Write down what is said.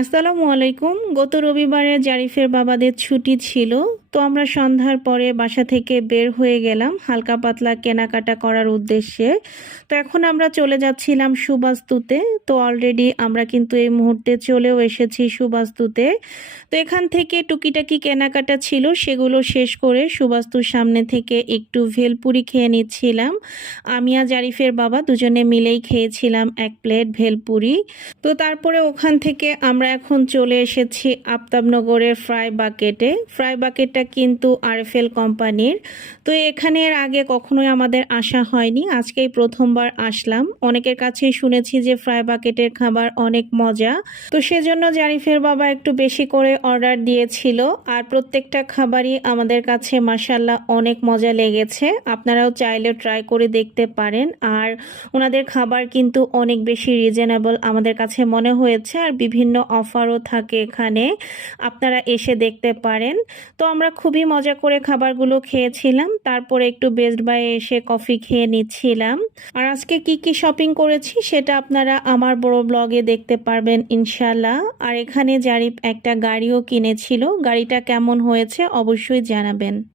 আসসালামু আলাইকুম। গত রবিবারে জারিফের বাবাদের ছুটি ছিল, তো আমরা সন্ধ্যার পরে বাসা থেকে বের হয়ে গেলাম হালকা পাতলা কেনাকাটা করার উদ্দেশ্যে। তো এখন আমরা চলে যাচ্ছিলাম সুবাস্তুতে। তো অলরেডি আমরা কিন্তু এই মুহূর্তে চলেও এসেছি সুবাস্তুতে। তো এখান থেকে টুকিটাকি কেনাকাটা ছিল, সেগুলো শেষ করে সুবাস্তুর সামনে থেকে একটু ভেলপুরি খেয়ে নিচ্ছিলাম। আমি আর জারিফের বাবা দুজনে মিলেই খেয়েছিলাম এক প্লেট ভেলপুরি। তো তারপরে ওখান থেকে আমরা এখন চলে এসেছি আফতাবনগরের ফ্রাই বাকেটে। ফ্রাই বাকেটটা কিন্তু আরএফএল কোম্পানির। তো এখানে এর আগে কখনোই আমাদের আসা হয়নি, আজকেই প্রথমবার আসলাম। অনেকের কাছেই শুনেছি যে ফ্রাই বাকেটের খাবার অনেক মজা, তো সেজন্য জারিফের বাবা একটু বেশি করে অর্ডার দিয়েছিল। আর প্রত্যেকটা খাবারই আমাদের কাছে মাশাআল্লাহ অনেক মজা লেগেছে। আপনারাও চাইলে ট্রাই করে দেখতে পারেন। আর ওনাদের খাবার কিন্তু অনেক বেশি রিজনেবল আমাদের কাছে মনে হয়েছে, আর বিভিন্ন অফারও থাকে এখানে, আপনারা এসে দেখতে পারেন। তো আমরা খুবই মজা করে খাবারগুলো খেয়েছিলাম, তারপরে একটু বেস্ট বাই এসে কফি খেয়ে নিচ্ছিলাম। আর আজকে কি কি শপিং করেছি সেটা আপনারা আমার বড় ব্লগে দেখতে পারবেন ইনশাল্লাহ। আর এখানে জারিফ একটা গাড়িও কিনেছিল, গাড়িটা কেমন হয়েছে অবশ্যই জানাবেন।